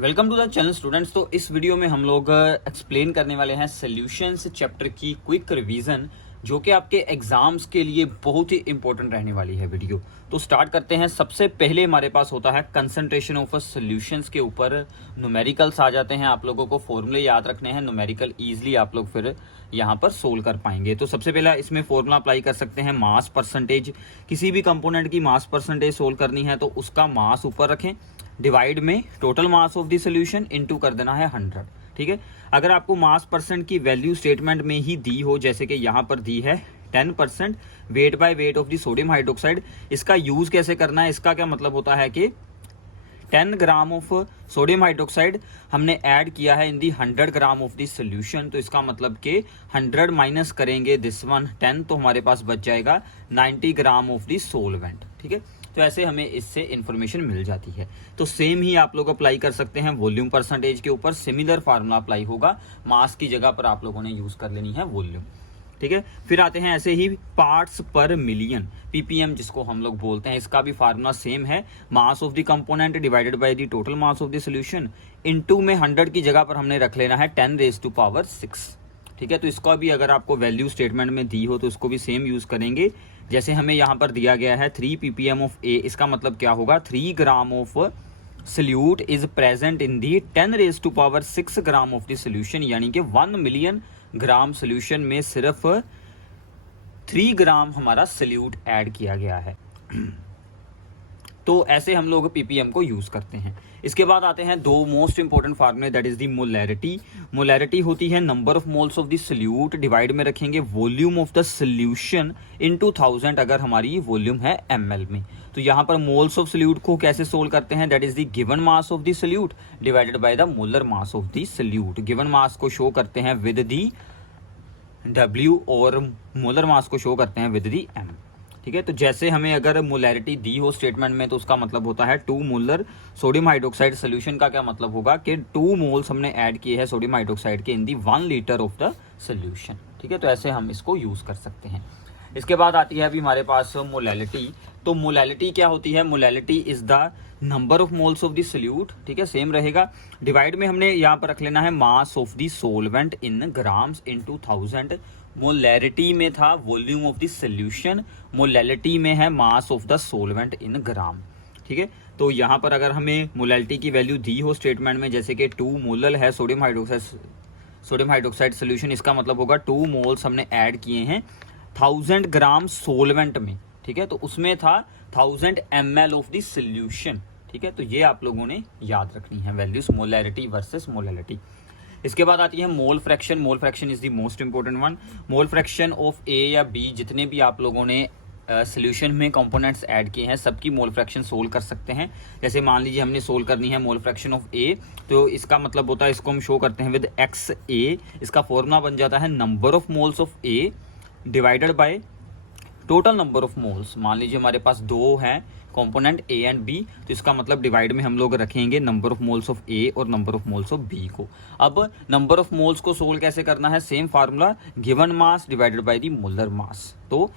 Welcome to the channel students. तो इस video में हम लोग एक्सप्लेन करने वाले हैं सॉल्यूशंस चैप्टर की क्विक रिवीजन, जो कि आपके एग्जाम्स के लिए बहुत ही इंपॉर्टेंट रहने वाली है वीडियो। तो स्टार्ट करते हैं। सबसे पहले हमारे पास होता है कंसंट्रेशन ऑफ सॉल्यूशंस के ऊपर न्यूमेरिकल्स आ जाते हैं। आप लोगों को फॉर्मूले याद रखने हैं, न्यूमेरिकल ईजिली आप लोग फिर यहाँ पर सोल्व कर पाएंगे। तो सबसे पहला इसमें फॉर्मूला अप्लाई कर सकते हैं, मास परसेंटेज। किसी भी कंपोनेंट की मास परसेंटेज सोल्व करनी है तो उसका मास ऊपर रखें, डिवाइड में total mass of the solution into कर देना है 100। ठीक है। अगर आपको मास परसेंट की वैल्यू स्टेटमेंट में ही दी हो, जैसे कि यहाँ पर दी है 10% weight by weight of the sodium hydroxide, इसका यूज कैसे करना है? इसका क्या मतलब होता है कि 10 ग्राम ऑफ सोडियम हाइड्रोक्साइड हमने ऐड किया है इन दी 100 ग्राम ऑफ द सॉल्यूशन। तो इसका मतलब कि 100 माइनस करेंगे दिस वन 10, तो हमारे पास बच जाएगा 90 ग्राम ऑफ द सोलवेंट। ठीक है। तो ऐसे हमें इससे इंफॉर्मेशन मिल जाती है। तो सेम ही आप लोग अप्लाई कर सकते हैं वॉल्यूम परसेंटेज के ऊपर। सिमिलर फार्मूला अप्लाई होगा, मास की जगह पर आप लोगों ने यूज कर लेनी है वॉल्यूम। ठीक है। फिर आते हैं ऐसे ही पार्ट्स पर मिलियन, पीपीएम जिसको हम लोग बोलते हैं। इसका भी फार्मूला सेम है, मास of the component divided by the total mass of the solution into में 100 की जगह पर हमने रख लेना है 10⁻⁶। ठीक है। तो इसका भी अगर आपको वैल्यू स्टेटमेंट में दी हो तो इसको भी सेम यूज करेंगे। जैसे हमें यहाँ पर दिया गया है 3 ppm ऑफ ए, इसका मतलब क्या होगा? 3 gram of solute is present in the 10⁻⁶ gram of the solution, यानी कि 1 मिलियन ग्राम सॉल्यूशन में सिर्फ 3 ग्राम हमारा सल्यूट ऐड किया गया है। तो ऐसे हम लोग पीपीएम को यूज करते हैं। इसके बाद आते हैं दो मोस्ट इंपॉर्टेंट फार्मूले, that is the molarity. Molarity होती है number of moles of the solute, divide में रखेंगे volume of the solution into 1000 अगर हमारी वॉल्यूम है ml में। तो यहाँ पर मोल्स ऑफ सॉल्यूट को कैसे सोल्व करते हैं? That is the given mass of the solute divided by the molar mass of the solute. Given mass को शो करते हैं विद दी W और मोलर मास को शो करते हैं विद दी M। ठीक है। तो जैसे हमें अगर मोलैरिटी दी हो स्टेटमेंट में तो उसका मतलब होता है 2 मोलर सोडियम हाइड्रोक्साइड सॉल्यूशन का क्या मतलब होगा कि 2 मोल्स हमने ऐड किए हैं सोडियम हाइड्रोक्साइड के इन दी 1 लीटर ऑफ द सॉल्यूशन। ठीक है। तो ऐसे हम इसको यूज कर सकते हैं। इसके बाद आती है अभी हमारे पास मोलैलिटी। तो मोलैलिटी क्या होती है? Molality is the number of moles of the solute. ठीक है, सेम रहेगा। डिवाइड में हमने यहाँ पर रख लेना है मास of the solvent in grams into 1000। Molarity में था volume of the solution, molality में है मास ऑफ द सोलवेंट इन ग्राम। ठीक है। तो यहाँ पर अगर हमें मोलैलिटी की वैल्यू दी हो स्टेटमेंट में, जैसे कि 2 मोलर है सोडियम हाइड्रोक्साइड सॉल्यूशन, इसका मतलब होगा 2 मोल्स हमने ऐड किए हैं 1000 ग्राम सोलवेंट में। ठीक है। तो उसमें था 1000 ml ऑफ द सॉल्यूशन। ठीक है। तो ये आप लोगों ने याद रखनी है वैल्यूज, मोलैरिटी वर्सेस मोलैलिटी। इसके बाद आती है mole fraction. Mole fraction is the most important one. Mole fraction of A या बी, जितने भी आप लोगों ने सॉल्यूशन में कंपोनेंट्स ऐड किए हैं सबकी मोल फ्रैक्शन सोल्व कर सकते हैं। जैसे मान लीजिए हमने सोल्व करनी है मोल फ्रैक्शन ऑफ ए, तो इसका मतलब होता है, इसको हम शो करते हैं विद एक्स ए। इसका फॉर्मूला बन जाता है number of moles of A divided by total number of moles. मान लीजिए हमारे पास 2 हैं कंपोनेंट ए एंड बी, तो इसका मतलब डिवाइड में हम लोग रखेंगे number of moles of A और number of moles of B को। अब नंबर ऑफ मोल्स को सोल्व कैसे करना है? Same formula, given mass divided by the molar mass. तो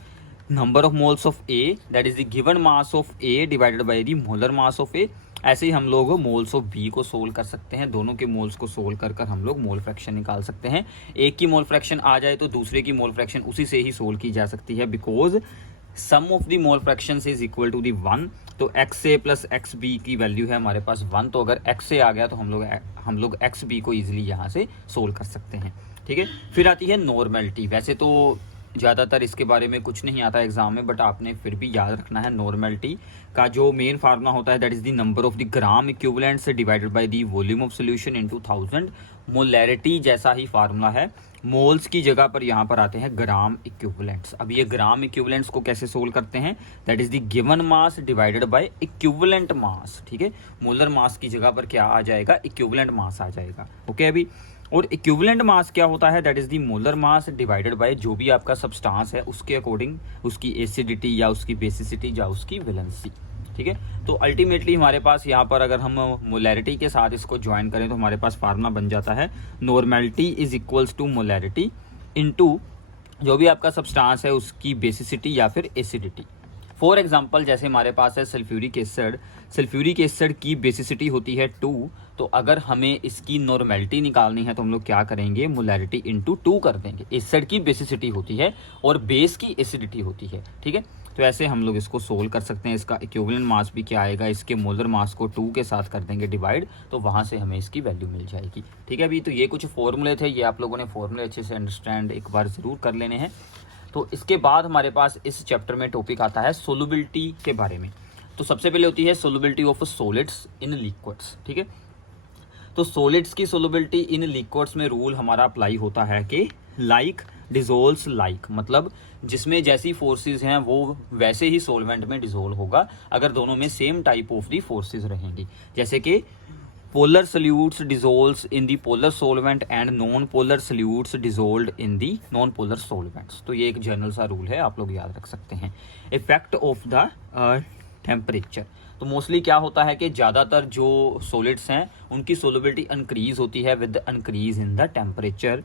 number of moles of A that is the given mass of A divided by the molar mass of A. ऐसे ही हम लोग moles of B को solve कर सकते हैं। दोनों के मोल्स को सोल्व कर कर हम लोग मोल फ्रैक्शन निकाल सकते हैं। एक की मोल फ्रैक्शन आ जाए तो दूसरे की मोल फ्रैक्शन उसी से ही सोल्व की जा सकती है, because sum of the mole fractions is equal to the 1। तो x A plus x B की वैल्यू है हमारे पास 1, तो अगर एक्स ए आ गया तो हम लोग एक्स बी को इजीली यहाँ से सोल्व कर सकते हैं। ठीक है। फिर आती है नॉर्मेलिटी। वैसे तो ज़्यादातर इसके बारे में कुछ नहीं आता एग्जाम में, बट आपने फिर भी याद रखना है। नॉर्मेलिटी का जो मेन फार्मूला होता है that is the number of the gram equivalents divided by the volume of solution into 1000। Molarity जैसा ही फार्मूला है, मोल्स की जगह पर यहाँ पर आते हैं ग्राम इक्विवेलेंट्स। अब ये ग्राम इक्विवेलेंट्स को कैसे सोल्व करते हैं? That is the given mass divided by equivalent mass. ठीक है। मोलर मास की जगह पर क्या आ जाएगा? इक्विवेलेंट मास आ जाएगा। ओके अभी, और इक्विवेलेंट मास क्या होता है? That is the molar mass divided bye जो भी आपका सब्सटेंस है उसके अकॉर्डिंग उसकी एसिडिटी या उसकी बेसिसिटी या उसकी वैलेंसी। ठीक है। तो अल्टीमेटली हमारे पास यहाँ पर अगर हम मोलैरिटी के साथ इसको ज्वाइन करें तो हमारे पास फार्मूला बन जाता है normality is equals to molarity into जो भी आपका सब्सटेंस है उसकी बेसिसिटी या फिर एसिडिटी। फॉर एग्जाम्पल जैसे हमारे पास है सल्फ्यूरिक एसिड की बेसिसिटी होती है 2, तो अगर हमें इसकी नॉर्मेलिटी निकालनी है तो हम लोग क्या करेंगे, मोलैरिटी इंटू 2 कर देंगे। एसिड की बेसिसिटी होती है और बेस की एसिडिटी होती है, ठीक है। तो ऐसे हम लोग इसको सोल्व कर सकते हैं। इसका इक्विवेलेंट मास भी क्या आएगा, इसके मोलर मास को 2 के साथ कर देंगे डिवाइड, तो वहाँ से हमें इसकी वैल्यू मिल जाएगी, ठीक है। अभी तो ये कुछ फॉर्मूले थे, ये आप लोगों ने फॉर्मूले अच्छे से अंडरस्टैंड एक बार ज़रूर कर लेने हैं। तो इसके बाद हमारे पास इस चैप्टर में टॉपिक आता है सोलुबिलिटी के बारे में। तो सबसे पहले होती है solubility of solids in liquids, ठीक है। तो सॉलिड्स की सोलुबिलिटी इन लिक्विड्स में रूल हमारा अप्लाई होता है कि लाइक डिजोल्व्स लाइक, मतलब जिसमें जैसी फोर्सेस हैं वो वैसे ही सॉल्वेंट में डिजोल्व होगा अगर दोनों में same type of the forces रहेंगी। जैसे कि polar salutes dissolves in the polar solvent and non polar salutes dissolved in the non polar solvents. तो ये एक जनरल सा रूल है, आप लोग याद रख सकते हैं। इफेक्ट ऑफ द टेम्परेचर, तो मोस्टली क्या होता है कि ज़्यादातर जो सॉलिड्स हैं उनकी सोलबिलिटी इंक्रीज होती है with increase in the temperature.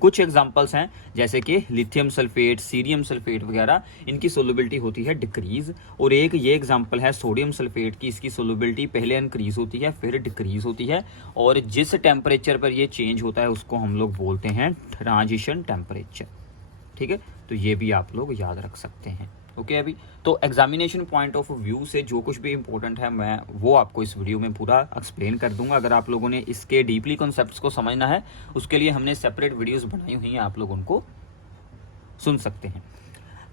कुछ एग्जांपल्स हैं जैसे कि लिथियम सल्फेट, सीरियम सल्फेट वगैरह, इनकी सोलबिलिटी होती है डिक्रीज। और एक ये एग्जांपल है सोडियम सल्फेट की, इसकी सोलबिलिटी पहले इंक्रीज होती है फिर डिक्रीज होती है, और जिस टेम्परेचर पर ये चेंज होता है उसको हम लोग बोलते हैं ट्रांजिशन टेम्परेचर, ठीक है। तो ये भी आप लोग याद रख सकते हैं, ओके। अभी तो एग्जामिनेशन पॉइंट ऑफ व्यू से जो कुछ भी इंपॉर्टेंट है मैं वो आपको इस वीडियो में पूरा एक्सप्लेन कर दूंगा। अगर आप लोगों ने इसके डीपली कॉन्सेप्ट्स को समझना है उसके लिए हमने सेपरेट वीडियोस बनाई हुई हैं, आप लोग उनको सुन सकते हैं।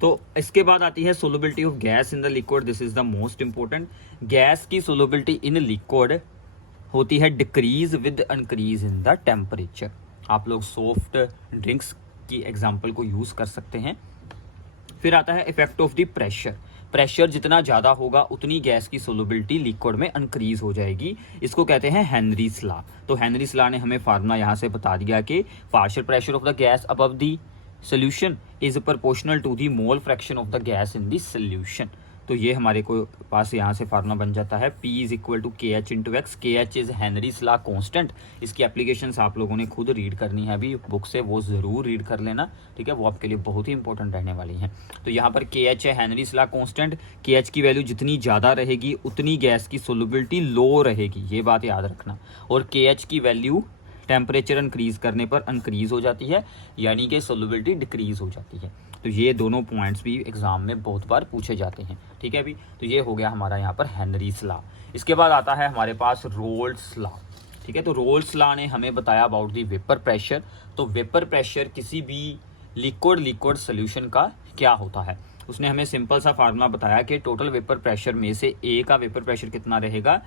तो इसके बाद आती है solubility of gas in the liquid, this is the most important. Gas की सोलबिलिटी इन लिक्विड होती है decrease with increase in the temperature. आप लोग सॉफ्ट ड्रिंक्स की एग्जाम्पल को यूज कर सकते हैं। फिर आता है effect of the pressure, pressure जितना ज़्यादा होगा उतनी गैस की सोलबिलिटी लिक्विड में इंक्रीज हो जाएगी। इसको कहते हैं हेनरीज लॉ। तो हेनरीज लॉ ने हमें फार्मूला यहाँ से बता दिया कि partial pressure of the gas above the solution is proportional to the mole fraction of the gas in the solution. तो ये हमारे को पास यहाँ से फार्मूला बन जाता है P इज इक्वल टू के एच इंटू एक्स। के H is Henry's law constant. इसकी एप्लीकेशंस आप लोगों ने खुद रीड करनी है, अभी बुक से वो ज़रूर रीड कर लेना, ठीक है। वो आपके लिए बहुत ही इंपॉर्टेंट रहने वाली हैं। तो यहाँ पर के एच है हेनरीज लॉ कॉन्स्टेंट। के एच की वैल्यू जितनी ज़्यादा रहेगी उतनी गैस की सोलबिलिटी लो रहेगी, ये बात याद रखना। और के एच की वैल्यू टेम्परेचर इंक्रीज करने पर इंक्रीज हो जाती है, यानी कि सोलबिलिटी डिक्रीज हो जाती है। तो ये दोनों पॉइंट्स भी एग्जाम में बहुत बार पूछे जाते हैं, ठीक है। अभी तो ये हो गया हमारा यहाँ पर हेनरीज लॉ। इसके बाद आता है हमारे पास रोल्स लॉ, ठीक है। तो रोल्स लॉ ने हमें बताया अबाउट दी वेपर प्रेशर। तो वेपर प्रेशर किसी भी लिक्विड सोल्यूशन का क्या होता है, उसने हमें सिंपल सा फार्मूला बताया कि टोटल वेपर प्रेशर में से ए का वेपर प्रेशर कितना रहेगा,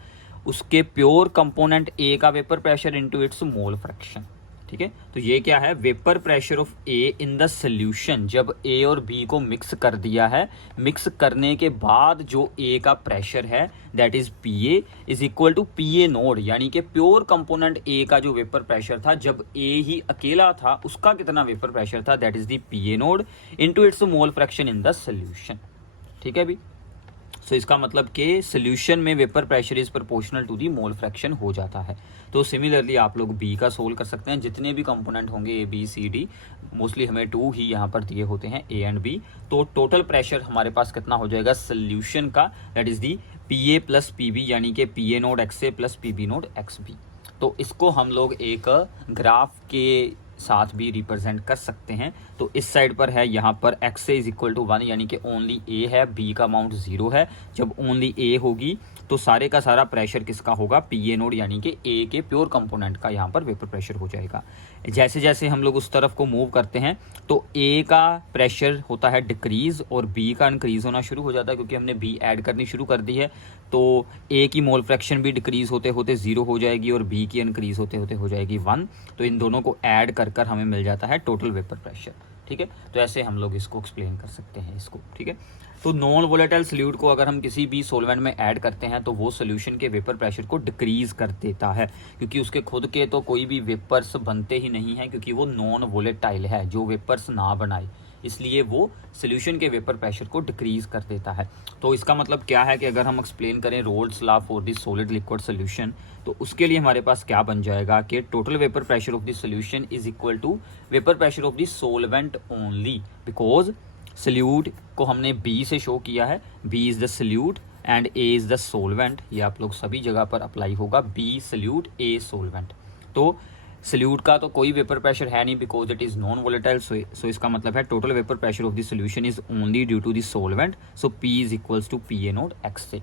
उसके प्योर कंपोनेंट ए का vapour pressure into its mole fraction, ठीक है। तो ये क्या है, vapour pressure of A in the solution. जब ए और बी को मिक्स कर दिया है, मिक्स करने के बाद जो ए का प्रेशर है that is P A is equal to P A naught, यानी कि प्योर कंपोनेंट ए का जो वेपर प्रेशर था जब ए ही अकेला था उसका कितना वेपर प्रेशर था, that is the P A naught into its mole fraction in the solution, ठीक है। अभी सो इसका मतलब कि सोल्यूशन में vapour pressure is proportional to the mole fraction हो जाता है। तो सिमिलरली आप लोग बी का सोल्व कर सकते हैं। जितने भी कंपोनेंट होंगे A B C D, mostly हमें 2 ही यहाँ पर दिए होते हैं, ए एंड बी। तो टोटल प्रेशर हमारे पास कितना हो जाएगा सोल्यूशन का, that is the P A plus P B, यानी कि P A naught x A plus P B naught x B. तो इसको हम लोग एक ग्राफ के साथ भी रिप्रेजेंट कर सकते हैं। तो इस साइड पर है यहाँ पर x A is equal to 1, यानी कि ओनली ए है, बी का अमाउंट 0 है। जब ओनली ए होगी तो सारे का सारा प्रेशर किसका होगा, पी ए नोड, यानी कि ए के प्योर कंपोनेंट का यहाँ पर वेपर प्रेशर हो जाएगा। जैसे जैसे हम लोग उस तरफ को मूव करते हैं तो ए का प्रेशर होता है डिक्रीज और बी का इंक्रीज होना शुरू हो जाता है, क्योंकि हमने बी ऐड करनी शुरू कर दी है। तो ए की मोल फ्रैक्शन भी डिक्रीज होते होते 0 हो जाएगी और बी की इंक्रीज होते होते हो जाएगी 1। तो इन दोनों को ऐड कर हमें मिल जाता है टोटल वेपर प्रेशर, ठीक है। तो ऐसे हम लोग इसको एक्सप्लेन कर सकते हैं इसको, ठीक है। तो नॉन वोलेटाइल सॉल्यूट को अगर हम किसी भी सॉल्वेंट में ऐड करते हैं तो वो सोल्यूशन के वेपर प्रेशर को डिक्रीज कर देता है, क्योंकि उसके खुद के तो कोई भी वेपर्स बनते ही नहीं है, क्योंकि वो नॉन वोलेटाइल है, जो वेपर्स ना बनाए, इसलिए वो सोल्यूशन के वेपर प्रेशर को डिक्रीज कर देता है। तो इसका मतलब क्या है कि अगर हम एक्सप्लेन करें Raoult's law for the solid liquid solution, तो उसके लिए हमारे पास क्या बन जाएगा कि total vapour pressure of the solution is equal to vapour pressure of the solvent only, because solute को हमने बी से शो किया है, B is the solute and A is the solvent. ये आप लोग सभी जगह पर अप्लाई होगा, बी सल्यूट ए सोलवेंट। तो सल्यूट का तो कोई वेपर प्रेशर है नहीं because it is non volatile, so इसका मतलब है total vapour pressure of the solution is only due to the solvent, so P is equals to P A naught x से।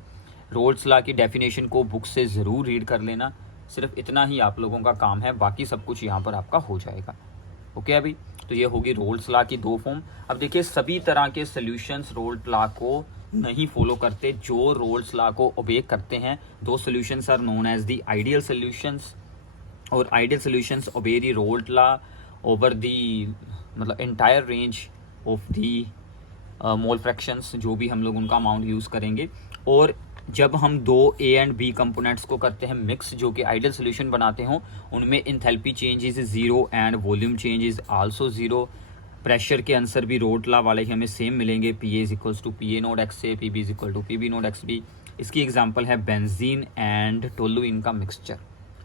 रोल्स लॉ की definition को book से ज़रूर read कर लेना, सिर्फ इतना ही आप लोगों का काम है, बाकी सब कुछ यहाँ पर आपका हो जाएगा। ओके अभी तो ये होगी रोल्स लॉ की दो फॉर्म। अब देखिए सभी तरह के सॉल्यूशंस रोल्स लॉ को नहीं फॉलो करते, जो रोल्स लॉ को ओबे करते हैं दो solutions are known as the ideal solutions, और ideal solutions obey the Raoult's law over the मतलब entire range of the mole fractions, जो भी हम लोग उनका अमाउंट यूज़ करेंगे। और जब हम दो ए एंड बी कंपोनेंट्स को करते हैं मिक्स, जो कि आइडियल सोल्यूशन बनाते हों, उनमें enthalpy change is zero and volume change is also zero. Pressure के आंसर भी रोल्स लॉ वाले ही हमें सेम मिलेंगे, P A is equals to P A naught x A, P B is equal to P B naught x B. इसकी example है benzene and toluene का mixture.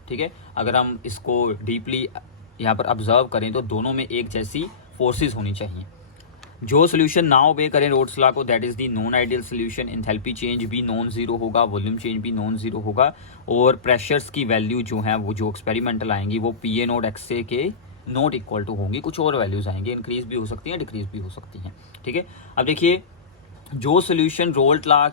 ठीक है, अगर हम इसको डीपली यहाँ पर ऑब्जर्व करें तो दोनों में एक जैसी फोर्सेस होनी चाहिए। जो सोल्यूशन ना ओबे करें रोल्स लॉ को, that is the non ideal solution. Enthalpy change भी नॉन जीरो होगा, वॉल्यूम चेंज भी नॉन जीरो होगा, और प्रेशर्स की वैल्यू जो है वो जो एक्सपेरिमेंटल आएंगी वो पी ए नोट एक्स ए के नॉट इक्वल टू होंगी, कुछ और वैल्यूज आएंगी, इंक्रीज भी हो सकती हैं डिक्रीज भी हो सकती हैं। ठीक है, अब देखिए जो सोल्यूशन रोल्स लॉ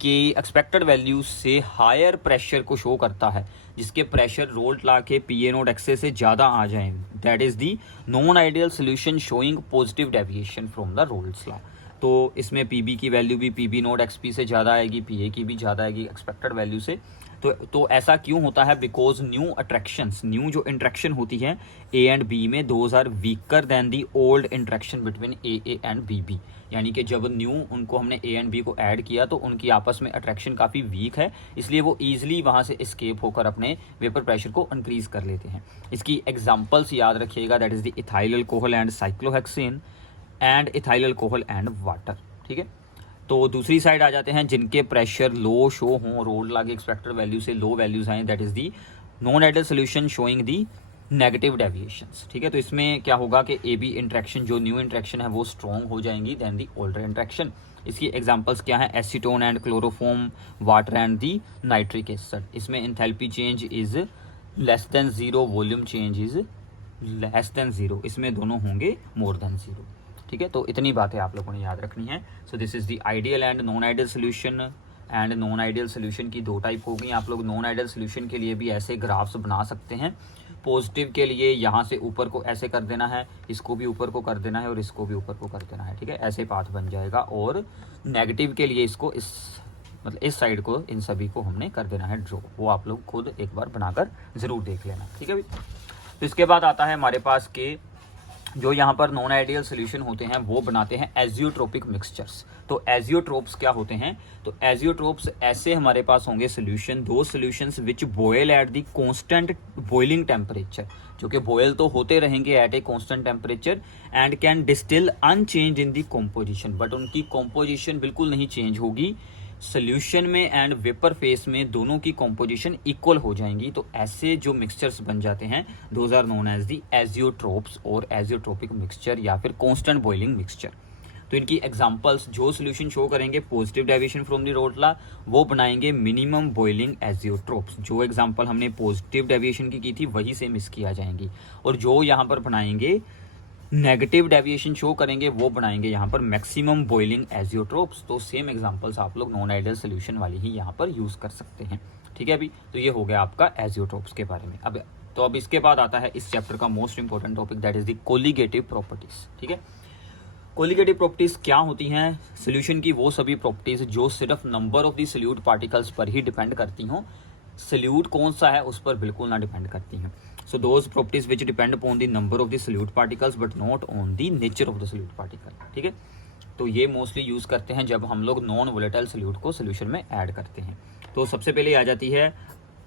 के एक्सपेक्टेड वैल्यू से हायर प्रेशर को शो करता है, जिसके प्रेशर रोल्स लॉ के P A naught x A से ज़्यादा आ जाए, that is the non ideal solution showing positive deviation from the Raoult's law. तो इसमें पी बी की वैल्यू भी P B naught x P से ज़्यादा आएगी, पी ए की भी ज़्यादा आएगी एक्सपेक्टेड वैल्यू से। तो ऐसा क्यों होता है? बिकॉज न्यू अट्रैक्शंस, न्यू जो इंट्रैक्शन होती है ए एंड बी में, those are weaker than the old interaction between A and B. यानी कि जब न्यू उनको हमने ए एंड बी को ऐड किया तो उनकी आपस में अट्रैक्शन काफ़ी वीक है, इसलिए वो ईजिली वहाँ से एस्केप होकर अपने वेपर प्रेशर को इंक्रीज कर लेते हैं। इसकी एग्जाम्पल्स याद रखिएगा, that is the ethyl alcohol and cyclohexane and ethyl alcohol and water. ठीक है, तो दूसरी साइड आ जाते हैं जिनके प्रेशर लो शो हों, रोल्स लॉ की एक्सपेक्टेड वैल्यू से लो वैल्यूज आए, that is the non ideal solution showing the negative deviations. ठीक है, तो इसमें क्या होगा कि ए बी इंट्रैक्शन, जो न्यू इंट्रैक्शन है वो स्ट्रॉन्ग हो जाएंगी देन दी ओल्डर इंट्रैक्शन। इसकी एग्जांपल्स क्या है? Acetone and chloroform, water and the nitric acid. इसमें enthalpy change is less than zero, volume change is less than zero, इसमें दोनों होंगे मोर देन जीरो। ठीक है, तो इतनी बातें आप लोगों ने याद रखनी है। सो this is the ideal and non ideal solution, and non ideal solution की दो टाइप हो गई। आप लोग नॉन आइडियल सोल्यूशन के लिए भी ऐसे ग्राफ्स बना सकते हैं। पॉजिटिव के लिए यहाँ से ऊपर को ऐसे कर देना है, इसको भी ऊपर को कर देना है और इसको भी ऊपर को कर देना है। ठीक है, ऐसे पाथ बन जाएगा। और नेगेटिव के लिए इसको इस साइड को, इन सभी को हमने कर देना है ड्रॉ। वो आप लोग खुद एक बार बनाकर ज़रूर देख लेना। ठीक है, तो इसके बाद आता है हमारे पास के जो यहाँ पर नॉन आइडियल सोल्यूशन होते हैं वो बनाते हैं एजियोट्रोपिक मिक्सचर्स। तो एजियोट्रोप्स क्या होते हैं? तो एजियोट्रोप्स ऐसे हमारे पास होंगे सोल्यूशन, दो solutions which boil at the constant boiling temperature, जो कि बॉयल तो होते रहेंगे at a constant temperature and can distil unchanged in the composition, but उनकी कॉम्पोजिशन बिल्कुल नहीं चेंज होगी। सोल्यूशन में एंड वेपर फेस में दोनों की कॉम्पोजिशन इक्वल हो जाएंगी। तो ऐसे जो मिक्सचर्स बन जाते हैं those are known as the azeotropes और एजियोट्रोपिक मिक्सचर या फिर कांस्टेंट बॉइलिंग मिक्सचर। तो इनकी एग्जांपल्स, जो सोल्यूशन शो करेंगे positive deviation from the Raoult's law, वो बनाएंगे मिनिमम बॉइलिंग एजियोट्रोप्स। जो एग्जांपल हमने पॉजिटिव डेविएशन की थी वही सेम इसकी आ जाएंगी। और जो यहाँ पर बनाएंगे नेगेटिव डेविएशन शो करेंगे वो बनाएंगे यहाँ पर मैक्सिमम बॉइलिंग एजियोट्रोप्स। तो सेम एग्जांपल्स आप लोग नॉन आइडियल सोल्यूशन वाली ही यहाँ पर यूज़ कर सकते हैं। ठीक है, अभी तो ये हो गया आपका एजियोट्रोप्स के बारे में। अब इसके बाद आता है इस चैप्टर का most important topic, that is the colligative properties. ठीक है, कोलिगेटिव प्रॉपर्टीज क्या होती हैं? सोल्यूशन की वो सभी प्रॉपर्टीज जो सिर्फ number of the solute particles पर ही डिपेंड करती हों, सोल्यूट कौन सा है उस पर बिल्कुल ना डिपेंड करती हैं। So those properties which depend upon the number of the solute particles but not on the nature of the solute particle। ठीक है, तो ये मोस्टली यूज़ करते हैं जब हम लोग नॉन वोलेटाइल सोल्यूट को सोल्यूशन में ऐड करते हैं। तो सबसे पहले आ जाती है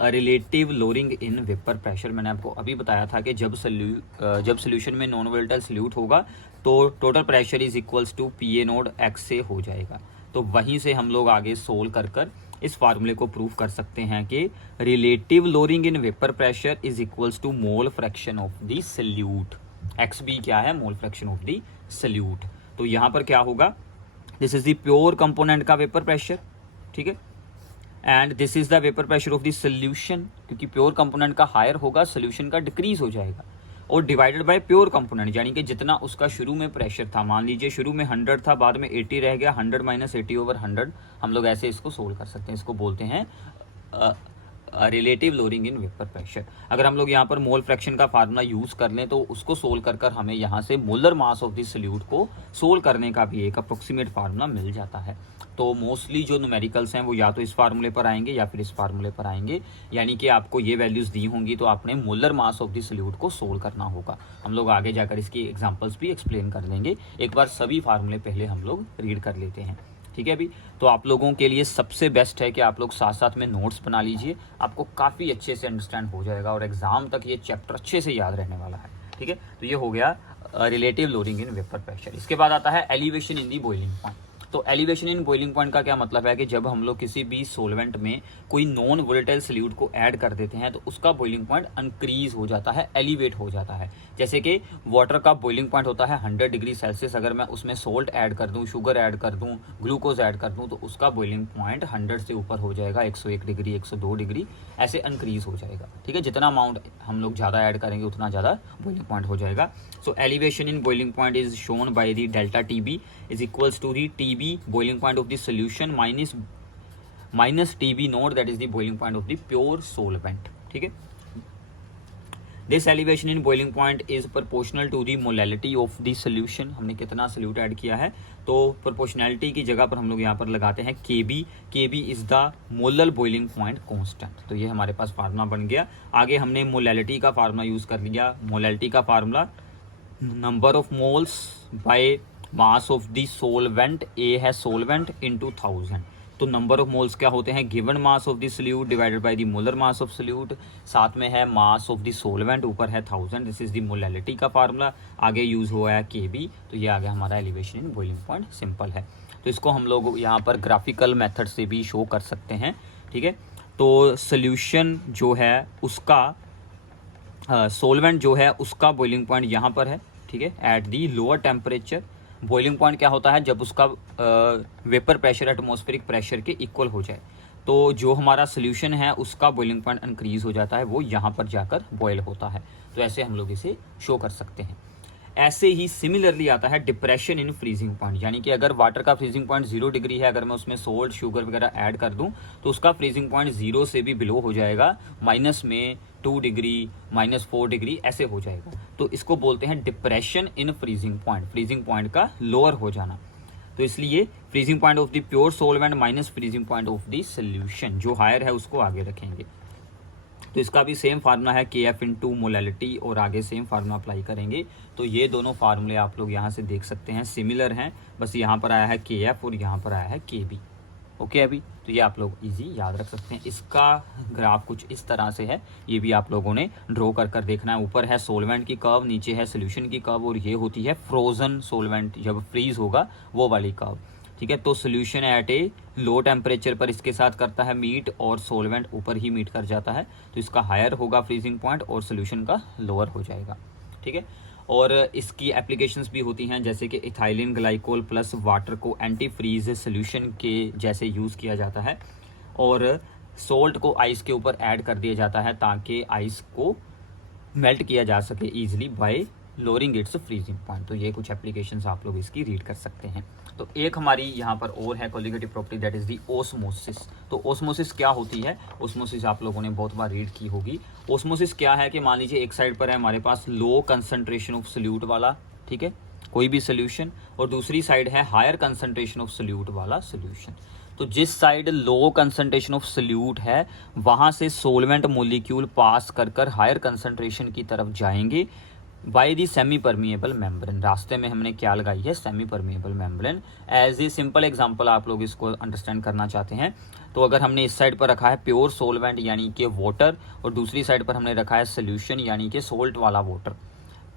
relative lowering in vapour pressure. मैंने आपको अभी बताया था कि जब सोल्यूशन में नॉन वोलेटाइल सोल्यूट होगा तो total pressure is equals to P A naught x से हो जाएगा। तो वहीं से हम लोग आगे सोल्व कर इस फार्मूले को प्रूव कर सकते हैं कि relative lowering in vapour pressure is equals to mole fraction of the solute. X B क्या है? Mole fraction of the solute. तो यहाँ पर क्या होगा, this is the pure component का वेपर प्रेशर, ठीक है, and this is the vapour pressure of the solution, क्योंकि प्योर कंपोनेंट का हायर होगा, सोल्यूशन का डिक्रीज हो जाएगा, और डिवाइडेड बाय प्योर कंपोनेंट, यानी कि जितना उसका शुरू में प्रेशर था, मान लीजिए शुरू में 100 था, बाद में 80 रह गया, 100 माइनस 80/100, हम लोग ऐसे इसको सोल्व कर सकते हैं, इसको बोलते हैं relative lowering in vapour pressure. अगर हम लोग यहाँ पर मोल फ्रैक्शन का फार्मूला यूज कर लें तो उसको सोल्व कर हमें यहाँ से molar mass of this solute को सोल्व करने का भी एक अप्रोक्सीमेट फार्मूला मिल जाता है। तो मोस्टली जो न्यूमेरिकल्स हैं वो या तो इस फार्मूले पर आएंगे या फिर इस फार्मूले पर आएंगे, यानी कि आपको ये वैल्यूज दी होंगी तो आपने molar mass of this solute को सोल्व करना होगा। हम लोग आगे जाकर इसकी एग्जांपल्स भी एक्सप्लेन कर लेंगे, एक बार सभी फार्मूले पहले हम लोग रीड कर लेते हैं, ठीक है अभी। तो आप लोगों के लिए सबसे बेस्ट है कि आप लोग साथ साथ में नोट्स बना लीजिए, आपको काफ़ी अच्छे से अंडरस्टैंड हो जाएगा और एग्जाम तक ये चैप्टर अच्छे से याद रहने वाला है, ठीक है। तो ये हो गया relative lowering in vapour pressure. इसके बाद आता है elevation in the boiling point. तो एलिवेशन इन बॉइलिंग पॉइंट का क्या मतलब है कि जब हम लोग किसी भी सोलवेंट में कोई नॉन वोलेटाइल सॉल्यूट को ऐड कर देते हैं तो उसका बॉइलिंग पॉइंट इंक्रीज हो जाता है, एलिवेट हो जाता है। जैसे कि वाटर का बॉइलिंग पॉइंट होता है 100 डिग्री सेल्सियस, अगर मैं उसमें सोल्ट ऐड कर दूं, शुगर ऐड कर दूं, ग्लूकोज ऐड कर दूं, तो उसका बॉइलिंग पॉइंट 100 से ऊपर हो जाएगा, 101 डिग्री, 102 डिग्री ऐसे इंक्रीज हो जाएगा, ठीक है। जितना अमाउंट हम लोग ज़्यादा ऐड करेंगे उतना ज़्यादा बॉइलिंग पॉइंट हो जाएगा। So elevation in boiling point is shown by the delta TB is equals to the TB boiling point of the solution minus TB naught, that is the boiling point of the pure solvent, ठीक है। This elevation in boiling point is proportional to the molality of the solution, हमने कितना solute add किया है, तो proportionality की जगह पर हम लोग यहाँ पर लगाते हैं KB। KB is the molar boiling point constant. तो ये हमारे पास फार्मूला बन गया। आगे हमने मोलैलिटी का फार्मूला यूज कर लिया। मोलैलिटी का formula number of moles by mass of the solvent, a है सोलवेंट, इनटू 1000। तो नंबर ऑफ मोल्स क्या होते हैं, given mass of the solute divided by the molar mass of solute, साथ में है मास ऑफ द सोलवेंट, ऊपर है 1000। दिस इज द मोलैलिटी का फार्मूला। आगे यूज हुआ है KB, तो ये आ गया हमारा elevation in boiling point, simple है। तो इसको हम लोग यहाँ पर ग्राफिकल मेथड से भी शो कर सकते हैं, ठीक है। तो सोल्यूशन जो है उसका सोलवेंट जो है उसका बॉइलिंग पॉइंट यहाँ पर है, ठीक है, at the lower temperature. Boiling point क्या होता है, जब उसका वेपर प्रेशर एटमॉस्फेरिक प्रेशर के इक्वल हो जाए, तो जो हमारा सोल्यूशन है उसका बॉइलिंग पॉइंट इंक्रीज हो जाता है, वो यहाँ पर जाकर बॉयल होता है। तो ऐसे हम लोग इसे शो कर सकते हैं। ऐसे ही सिमिलरली आता है डिप्रेशन इन फ्रीजिंग पॉइंट, यानी कि अगर वाटर का फ्रीजिंग पॉइंट 0 डिग्री है, अगर मैं उसमें सोल्ट शुगर वगैरह ऐड कर दूं तो उसका फ्रीजिंग पॉइंट 0 से भी बिलो हो जाएगा, माइनस में 2 डिग्री, -4 डिग्री ऐसे हो जाएगा। तो इसको बोलते हैं depression in freezing point, freezing point का लोअर हो जाना। तो इसलिए freezing point of the pure solvent minus freezing point of the solution, जो हायर है उसको आगे रखेंगे। तो इसका भी सेम फार्मूला है KF इंटू मोलैलिटी, और आगे सेम फार्मूला अप्लाई करेंगे। तो ये दोनों फार्मूले आप लोग यहाँ से देख सकते हैं, सिमिलर हैं, बस यहाँ पर आया है KF और यहाँ पर आया है KB। ओके अभी, तो ये आप लोग इजी याद रख सकते हैं। इसका ग्राफ कुछ इस तरह से है, ये भी आप लोगों ने ड्रॉ कर देखना है। ऊपर है सोलवेंट की कर्व, नीचे है सोल्यूशन की कर्व, और ये होती है फ्रोजन सोलवेंट, जब फ्रीज होगा वो वाली कर्व, ठीक है। तो सोल्यूशन एट ए लो टेम्परेचर पर इसके साथ करता है मीट, और सोलवेंट ऊपर ही मीट कर जाता है, तो इसका हायर होगा फ्रीजिंग पॉइंट और सोल्यूशन का लोअर हो जाएगा, ठीक है। और इसकी एप्लीकेशंस भी होती हैं, जैसे कि इथाइलिन ग्लाइकोल प्लस वाटर को एंटी फ्रीज सोल्यूशन के जैसे यूज़ किया जाता है, और सोल्ट को आइस के ऊपर ऐड कर दिया जाता है ताकि आइस को मेल्ट किया जा सके easily bye lowering it's freezing point. तो ये कुछ एप्लीकेशंस आप लोग इसकी रीड कर सकते हैं। तो एक हमारी यहाँ पर और है colligative property, that is the osmosis. तो ओस्मोसिस क्या होती है, ओस्मोसिस आप लोगों ने बहुत बार रीड की होगी। ओस्मोसिस क्या है कि मान लीजिए एक साइड पर है हमारे पास लो कंसंट्रेशन ऑफ सोल्यूट वाला, ठीक है, कोई भी सोल्यूशन, और दूसरी साइड है हायर कंसंट्रेशन ऑफ सोल्यूट वाला सोल्यूशन। तो जिस side low concentration of solute है वहाँ से सोलवेंट मोलिक्यूल पास कर हायर कंसंट्रेशन की तरफ जाएंगे by the semi permeable membrane. रास्ते में हमने क्या लगाई है, semi permeable membrane. As a simple example आप लोग इसको अंडरस्टैंड करना चाहते हैं, तो अगर हमने इस साइड पर रखा है प्योर सोलवेंट यानी कि वाटर, और दूसरी साइड पर हमने रखा है सोल्यूशन यानी कि सोल्ट वाला वाटर,